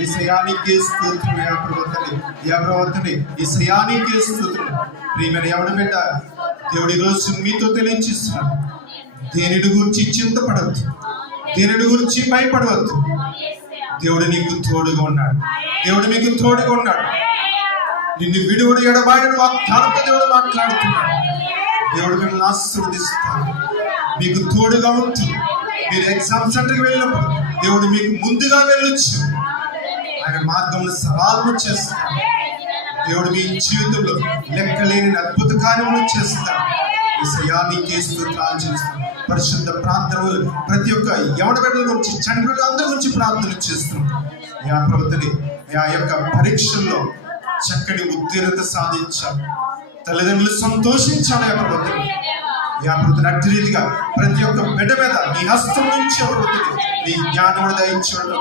యేసయ్యానికే స్తోత్రం. యా ప్రవర్తనే యేసయ్యానికే స్తోత్రం. ప్రియమైన యవన బిడ్డ, దేవుడి రోజు మీతో తెలియచేస్తున్నాను, దేనిని గురించి చింతపడవద్దు, దేనిని గురించి భయపడవద్దు. దేవుడు నీకు తోడుగా ఉన్నాడు. దేవుడు మీకు తోడుగా ఉన్నాడు. నిన్ను విడువడు ఎడబాయని వాగ్దానంతో దేవుడు మాట్లాడుతున్నాడు. దేవుడు మిమ్మల్ని ఆశీర్వదిస్తాడు, మీకు తోడుగా ఉంటూ మీరు ఎగ్జామ్ సెంటర్కి వెళ్ళినప్పుడు దేవుడు మీకు ముందుగా వెళ్ళొచ్చు. ఆయన మార్గంలో సవాళ్ళు చేస్తాడు. దేవుడు మీ జీవితంలో లెక్కలేని అద్భుత కార్యములు చేస్తాడు. యేసయ్యానికే స్తోత్రాలు చేస్తాడు. పరిశుద్ధ ప్రార్థనలు ప్రతి ఒక్క యవన బిడ్డల గురించి, చంద్రుల అందరి గురించి ప్రార్థన చేస్తున్నాం. యా ప్రవర్తని ఆ యొక్క పరీక్షల్లో చక్కటి ఉత్తీర్ణత సాధించాలి. తల్లిదండ్రులు సంతోషించాలి. ఆ ప్రవర్తన అట్టి రీతిగా ప్రతి ఒక్క బిడ్డ మీద నీ హస్తం నుంచి నీ జ్ఞానమును దయించడం